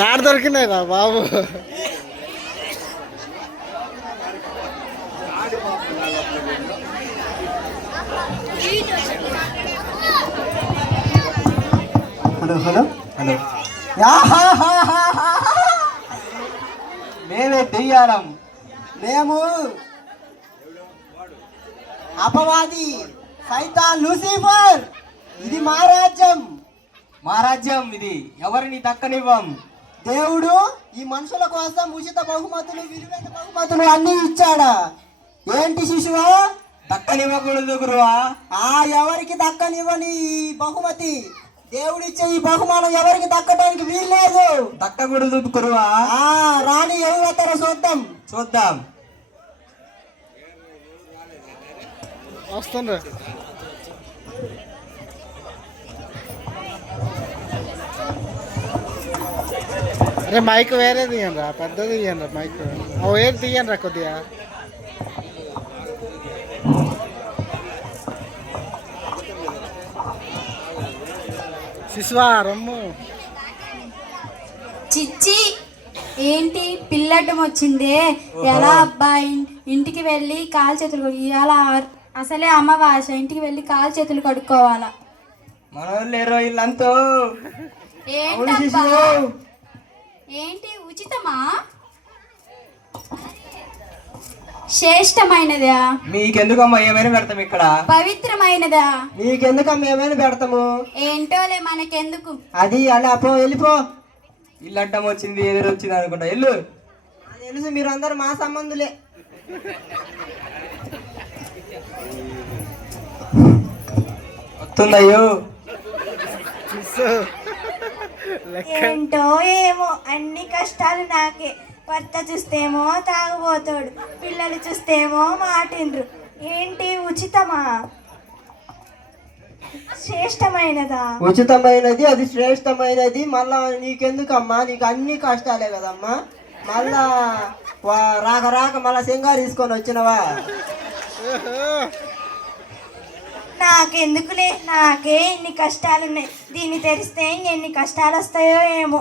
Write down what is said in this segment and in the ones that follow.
యాడ దొరికినాయిరా బాబు. Hello hello hello. మేమే దెయ్యాలం. మేము అపవాది సైతాన్ లూసిఫర్. ఇది మా రాజ్యం. మా రాజ్యం ఇది. ఎవరిని దక్కనివ్వం. దేవుడు ఈ మనుషుల కోసం ఉచిత బహుమతులు, విలువైన బహుమతులు అన్ని ఇచ్చాడా? ఏంటి శిశువా? దక్కనివ్వకూడదు గురువా. ఎవరికి దక్కనివ్వని ఈ బహుమతి, దేవుడిచ్చే ఈ బహుమానం ఎవరికి దక్కడానికి వీల్లేదు. దక్కకూడదు గురువా. రాణి ఎవరు చూద్దాం. చూద్దాం. వస్తుండ్రా. అరే మైక్ వేరే తీయండి, పెద్దది తీయండి మైక్. ఏది తీయండి కొద్దిగా. శిశువా రమ్ము. చిచ్చి ఏంటి పిల్లడ్డం వచ్చిందే? ఎలా అబ్బాయి? ఇంటికి వెళ్ళి కాలు చేతులు ఇవాళ అసలే అమావాస. ఇంటికి వెళ్ళి కాలు చేతులు కడుక్కోవాలా. మనోళ్ళేరో ఇల్లంతా. ఏంటి ఉచితమా? శ్రేష్టమైనదా? మీకెందుకమ్మా ఏమైనా పెడతాం ఇక్కడ. పవిత్రమైనదా? మీకెందుకమ్మా ఏమైనా పెడతాము. ఏంటోలే మనకెందుకు. అది అలా పో, వెళ్ళిపో. ఇల్లంటం వచ్చింది, ఎదురు వచ్చింది అనుకుంటా. వెళ్ళు. తెలుసు మీరు అందరు మా సంబంధులే. వస్తుందయ్యో. ఏంటో ఏమో అన్ని కష్టాలు నాకే. భర్త చూస్తేమో తాగుబోతాడు, పిల్లలు చూస్తేమో మాటిండ్రు. ఏంటి ఉచితమా? శ్రేష్టమైనదా? ఉచితమైనది, అది శ్రేష్టమైనది. మళ్ళా నీకెందుకమ్మా? నీకు అన్ని కష్టాలే కదమ్మా. మళ్ళా రాక రాక మళ్ళా సింగారు తీసుకొని వచ్చినవా? నాకెందుకులే, నాకే ఇన్ని కష్టాలున్నాయి. దీన్ని తెరిస్తే ఎన్ని కష్టాలు వస్తాయో ఏమో.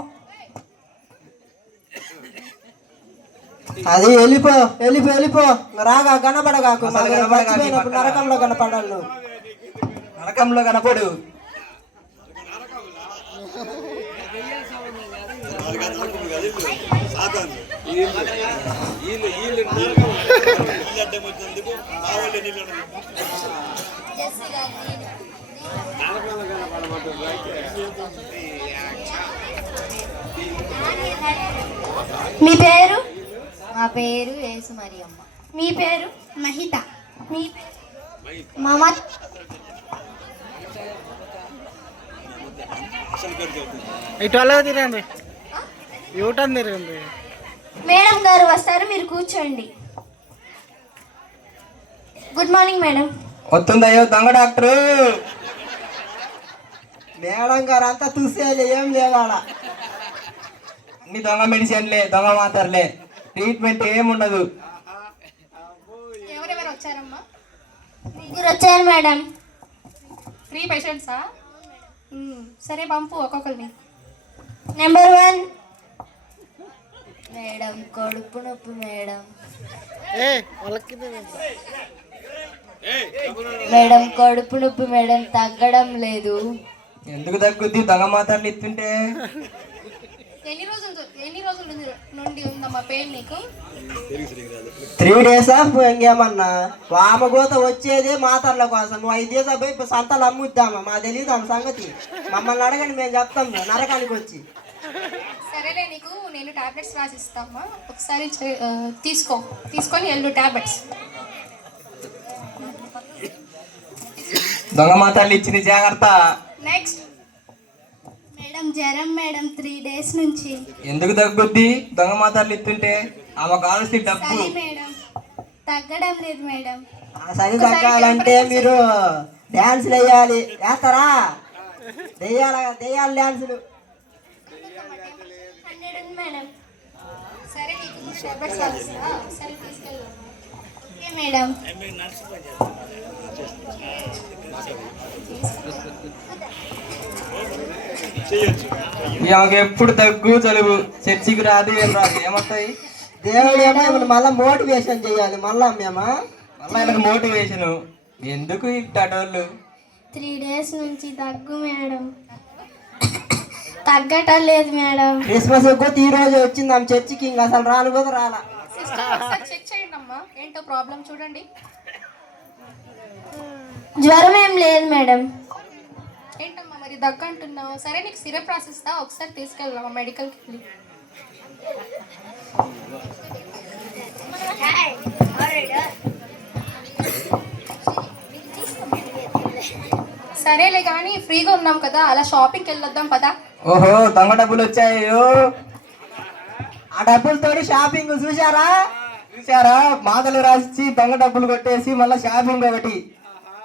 అది వెళ్ళిపో, వెళ్ళిపో, వెళ్ళిపో. రాగా కనపడగాకు. నరకంలో కనపడాలి. నరకంలో కనపడు. మీ పేరు? మా పేరు యేసు మరియమ్మ. మీ పేరు? మహిత. మీ మామ. ఇటు అలాగే తిరగండి, యూటర్న్ తిరగండి. మేడం గారు వస్తారు, మీరు కూర్చోండి. Good morning madam. వస్తుందయ్యో దొంగ డాక్టరు. మేడం గారు అంతా చూసేయాలి, ఏం లేవాడ. అన్ని దొంగ మెడిసిన్లే, దొంగ మాత్రలే. ట్రీట్మెంట్ ఏముండదు. ఎవరెవరు వచ్చారమ్మా? ముగ్గురు వచ్చారు మేడం. ఫ్రీ పేషెంట్సా? సరే పంపు ఒక్కొక్కరిని. నెంబర్ 1 మేడం కడుపు నొప్పి మేడం. మేడం కడుపు నొప్పి మేడం, తగ్గడం లేదు. ఎందుకు తగ్గుద్ది? దొంగ మాత్రలు ఇస్తుంటే. ఎన్ని రోజుల నుండి ఉందమ్మా పెయిన్ నీకు? 3 days ఇంకేమన్నా. వామగోత వచ్చేదే మాతర్ల కోసం. నువ్వు 5 days పోయి సంతలు అమ్ముద్దామా? మా తెలియదు ఆమె సంగతి. మమ్మల్ని అడగండి, మేము చెప్తాం నరకానికి వచ్చి. సరేలే, నీకు నేను టాబ్లెట్స్ రాసిస్తామా, ఒకసారి తీసుకొని వెళ్ళు టాబ్లెట్స్. దొంగ మాతర్లు ఇచ్చింది, జాగ్రత్త. నెక్స్ట్ మేడం జ్వరం మేడం 3 days నుంచి. ఎందుకు తగ్గుద్ది? దొంగ మాతర్లు ఇస్తుంటే. ఆమె కావాల్సి డబ్బు. మేడం తగ్గడం లేదు మేడం. సరి తగ్గాలంటే మీరు డ్యాన్సులు వేయాలి. వేస్తారా? దెయ్యాలి డ్యాన్సులు. మేడం సరే, నీకు టాబ్లెట్స్ రాసిస్తా, సరే తీసుకెళ్ళు. Okay madam. ఆమెకి ఎప్పుడు దగ్గు జలుబు, చర్చికి రాదు ఏం రాదు, ఏమొస్తాయి? దేవుడు ఏమో ఇప్పుడు మళ్ళీ మోటివేషన్ చేయాలి మళ్ళా మేము. మళ్ళీ ఆయనకు మోటివేషన్ ఎందుకు ఇట్టోళ్ళు? 3 days నుంచి దగ్గు మేడం, తగ్గటం లేదు మేడం. క్రిస్మస్ కొత్త ఈ రోజు వచ్చింది ఆమె చర్చికి, ఇంకా అసలు రాను కూడా రాలా. చెక్ చేయండి అమ్మా, ఏంటో ప్రాబ్లం చూడండి. జ్వరం ఏం లేదు మేడం. ఏంటమ్మా మరి దగ్గు అంటున్నావు? సరే నీకు సిరప్ రాసిస్తా, ఒకసారి తీసుకెళ్దామా మెడికల్కి వెళ్ళి. సరేలే కానీ ఫ్రీగా ఉన్నాం కదా, అలా షాపింగ్కి వెళ్ళొద్దాం పదా. ఓహో దొంగ డబ్బులు వచ్చాయో. ఆ డబ్బులతోటి షాపింగ్ చూసారా? చూసారా? మాటలు రాసి దొంగ డబ్బులు కొట్టేసి మళ్ళీ షాపింగ్ ఒకటి.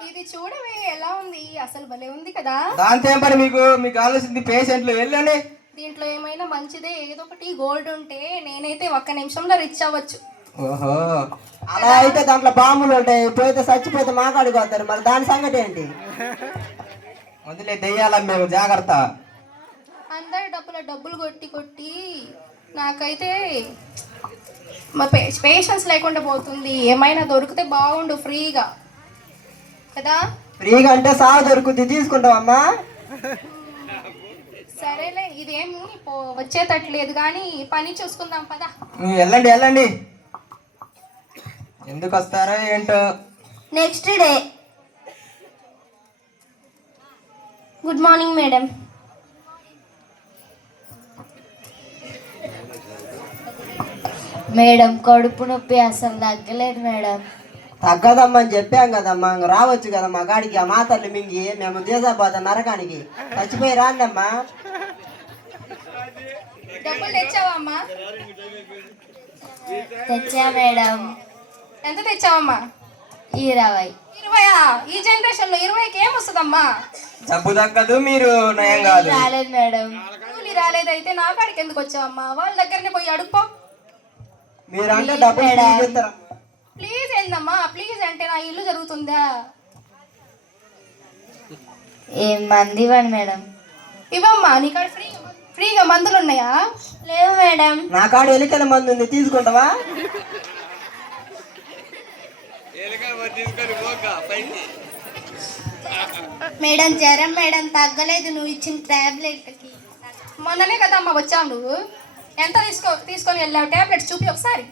ఇది చూడవే ఎలా ఉంది, అసలు భలే ఉంది కదా. దాంతో ఏం పని మీకు? మీకు కావాల్సింది పేషెంట్లు, వెళ్ళండి. దీంట్లో ఏమైనా మంచిదే, ఏదో ఒకటి గోల్డ్ ఉంటే నేనైతే 1 నిమిషంలో రిచ్ అవ్వచ్చు. ఓహో అలా అయితే దాంట్లో బాంబులు ఉంటాయి, పోతే చచ్చిపోతే మాట్లాడుకోతారు, మరి దాని సంగతి ఏంటి? వదిలే దెయ్యాల మేము, జాగ్రత్త. అందరి డబ్బులు కొట్టి కొట్టి నాకైతే మా పేషెన్స్ లేకుండా పోతుంది. ఏమైనా దొరికితే బాగుండు ఫ్రీగా కదా. ఫ్రీగా అంటే సాగు దొరుకుద్ది, తీసుకుంటావమ్మా? సరేలే, ఇదేమి వచ్చేటట్లేదు కానీ పని చూసుకుందాం పదా. వెళ్ళండి వెళ్ళండి. ఎందుకు వస్తారో ఏంటో. Next day. Good morning madam. Madam కడుపు నొప్పి అసలు తగ్గలేదు మేడం. తగ్గదమ్మా అని చెప్పాం కదమ్మా, ఇంక రావచ్చు కదా మా గాడికి. ఆ మాతర్లు మింగి మేము దేశాపోతాం నరకానికి, చచ్చిపోయి రాండమ్మా. డబ్బులు తెచ్చావమ్మా? తెచ్చా మేడం. ఎంత తెచ్చావమ్మా? 20. 20? ఈ జనరేషన్ లో 20కి ఏమొస్తుందమ్మా? జబ్బు తగ్గదు, మీరు నయం కాదు. రాలేదు మేడం. కూలి రాలేదైతే నా కాడికి ఎందుకు వచ్చావమ్మా? వాళ్ళ దగ్గరనే పోయి అడుక్కో. మీరంటే డబ్బులు ఇస్తారా? ప్లీజ్ ఏందమ్మా ప్లీజ్ అంటే నా ఇల్లు జరుగుతుందా? ఏం మంది ఇవ్వండి మేడం. ఇవ్వమ్మా, నీ కాడ ఫ్రీగా మందులు ఉన్నాయా? లేవు మేడం. నా కాడ ఎలికల మంది ఉంది, తీసుకుంటావా? మేడం జ్వరం మేడం తగ్గలేదు, నువ్వు ఇచ్చిన టాబ్లెట్కి. మొన్ననే కదా అమ్మా వచ్చావు నువ్వు. ఎంత తీసుకొని వెళ్ళావు టాబ్లెట్స్ చూపి ఒకసారి.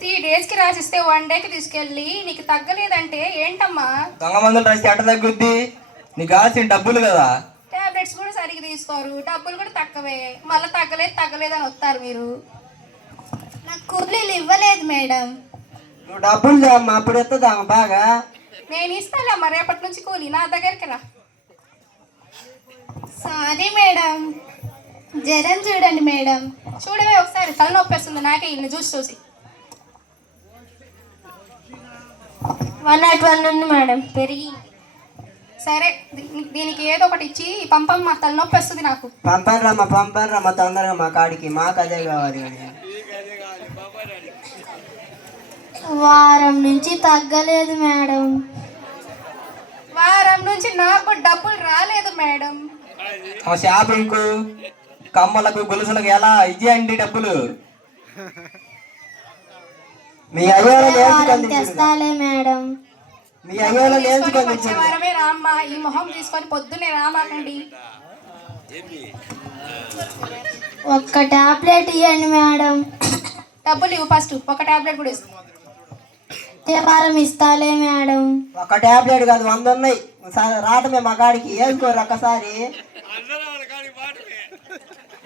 3 daysకి రాసిస్తే 1 dayకి తీసుకెళ్ళి నీకు తగ్గలేదంటే ఏంటమ్మా? దొంగ మందులు రాసి ఎట్ట తగ్గుద్ది? నీకు కావాల్సిన డబ్బులు కదా. టాబ్లెట్స్ కూడా సరిగ్గా తీసుకోరు, డబ్బులు కూడా తక్కువే, మళ్ళీ తగ్గలేదు అని వస్తారు మీరు. నాకు కూలీలు ఇవ్వలేదు మేడం. నువ్వు డబ్బులు లేమ్మా, అప్పుడు ఎత్తదామా బాగా. నేను ఇస్తాలే అమ్మా, రేపటి నుంచి కూలి నా దగ్గరికి రా. Sorry madam. జ్వరం చూడండి మేడం. చూడవే ఒకసారి, తలనొప్పి వస్తుంది నాకే ఇల్లు చూసి. 101 ఉంది మేడం, పెరిగి. సరే దీనికి ఏదో ఒకటి ఇచ్చి పంపమ్మా, తలనొప్పి వస్తుంది నాకు. పంపని రమ్మా తొందరగా మా కాడికి, మాకు అదే కావాలి. వారం నుంచి తగ్గలేదు మేడం. వారం నుంచి నాకు డబ్బులు రాలేదు మేడం. షాపింగ్ కు, కమ్మలకు, గొలుసులకు ఎలా ఇచ్చేయండి డబ్బులు? మీ అయ్యోలో నేర్చుకోండి, తెస్తాలే మేడం. మీ అయ్యోలో నేర్చుకోండి. వచ్చే వారమే రామ్మా, ఈ మొహం తీసుకొని పొద్దున్నే రామాకండి. ఒక్క టాబ్లెట్ ఇవ్వండి మేడం. డబ్బులు ఇవ్వు ఫస్ట్, ఒక టాబ్లెట్ కూడా ఇస్తాను. వారం ఇస్తాలే మేడం. ఒక టాబ్లెట్ కాదు 100 ఉన్నాయి, రావటమే మా కాడికి, వేసుకోరు ఒక్కసారి.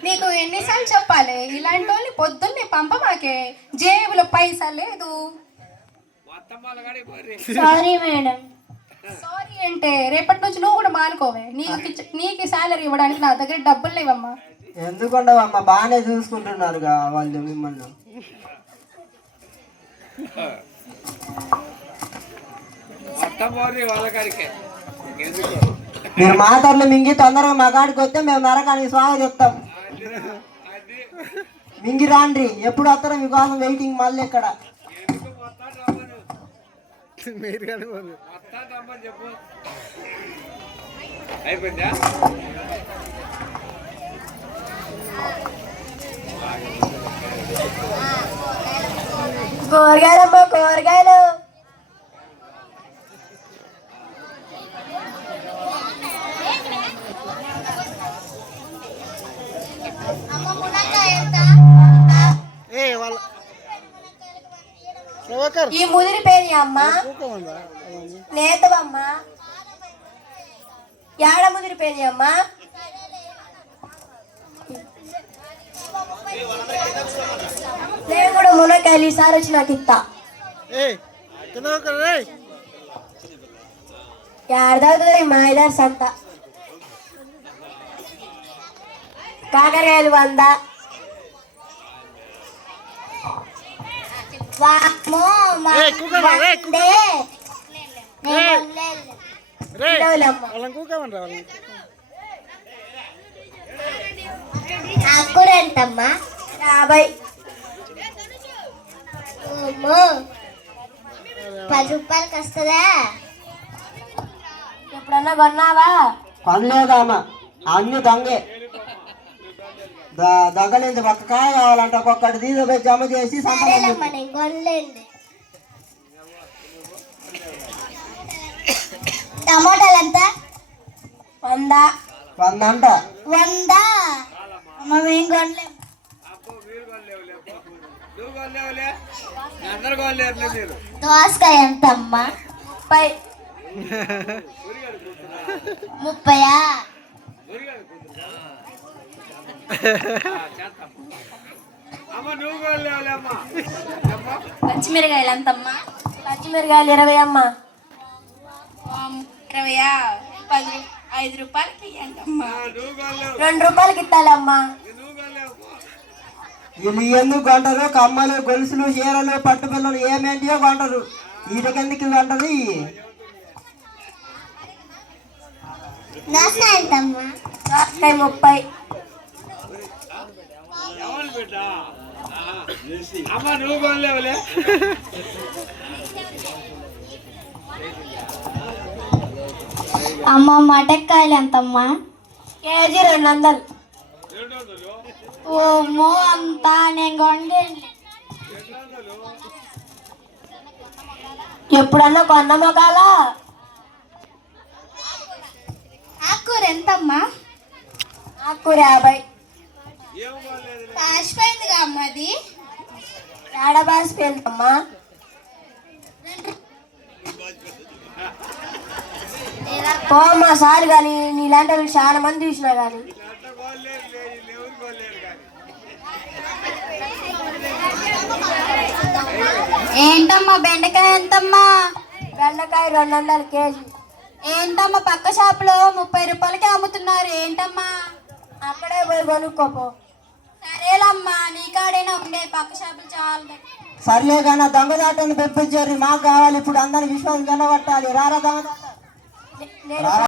నీకు ఎన్నిసార్లు చెప్పాలి, ఇలాంటి వాళ్ళని పొద్దున్నే పంపమాకే, జేబులో పైసా లేదు. Sorry madam. సారీ అంటే రేపటి నుంచి నువ్వు కూడా మానుకోవే. నీకు శాలరీ ఇవ్వడానికి నా దగ్గర డబ్బులు లేవమ్మా. ఎందుకుండవమ్మా, బాగానే చూసుకుంటున్నారుగా వాళ్ళు మిమ్మల్ని. మీరు మాటర్లు మింగి తొందరగా మా కాడికి వస్తే మేము నరకానికి స్వాగతిస్తాం. మింగి రాండ్రి, ఎప్పుడు వస్తారో మీకోసం వెయిటింగ్. మళ్ళీ ఇక్కడ మీరు కానీ కూరగాయలమ్మా కూరగాయలు. ఏ వాళ్ళ ప్రభాకర్ ఈ ముదిరి పేరు అమ్మా కూకోమందా లేదమ్మా. ఏడ ముదిరి పేరు అమ్మా. నేను కూడా మునక్కాయలు ఈసారి వచ్చి నాకు ఇస్తా. ఏ కింద రే ఏడదవుతుంది మాయదారి సంత. కాకరకాయలు 100. ఏ కూకోమా రే రే వాళ్ళని కూకోమని రా వాళ్ళని. ఆకుకూర ఎంతమ్మా? 50. 10 రూపాయలకి వస్తుందా? ఎప్పుడన్నా కొన్నావా? కొనలేదామా అన్ని దొంగే. దొంగలించి ఒక్క కాయ కావాలంటే ఒక్కొక్కటి తీసుకుపోయి జమ చేసి సంతలో టమాటాలు ఎంత? 100. 100 అంట. 100 అమ్మ మేము కొనలేము. దోసకాయ ఎంత అమ్మా? 30. 30. పచ్చిమిరకాయలు ఎంతమ్మా? పచ్చిమిరకాయలు 20 అమ్మా. 20. 5 రూపాయలకి ఇవ్వండి అమ్మా. 2 రూపాయలకి ఇస్తాలమ్మా. వీళ్ళు ఎందుకు కొంటారు? కమ్మలు గొలుసులు చీరలు పట్టు పిల్లలు ఏమేంటియో కొంటారు. వీటికెందుకు కొంటారు? దోసకాయ ఎంతమ్మా? దోసకాయ 30. అమ్మ మటక్కాయలు ఎంతమ్మా? కేజీ 200. ఓమో అంతా నేను కొనలేను. ఎప్పుడన్నా కొన్నామో కాలా? ఆకుకూర ఎంతమ్మా? ఆకుకూర 50. పాసిపోయిందిగా అమ్మ అది. ఏడ పాసిపోయిందమ్మా? పోమ్మా సార్ కానీ నీలాంటి వాళ్ళు చాలా మంది చూసినా కానీ. ఏంటమ్మా బెండకాయ ఎంతమ్మా? బెండకాయ 200 కేజీ. ఏంటమ్మా పక్క షాపులో 30 రూపాయలకి అమ్ముతున్నారు ఏంటమ్మా? అక్కడే పోయి కొనుక్కోపో. సరేలమ్మా నీ కాడైనా ఉండే పక్క షాపులు చాలా. సర్లే కానీ దొంగదాటని పెంపించారు. మాకు కావాలి ఇప్పుడు అందరి విశ్వాసం జనగొట్టాలి. రారా దొంగదాట.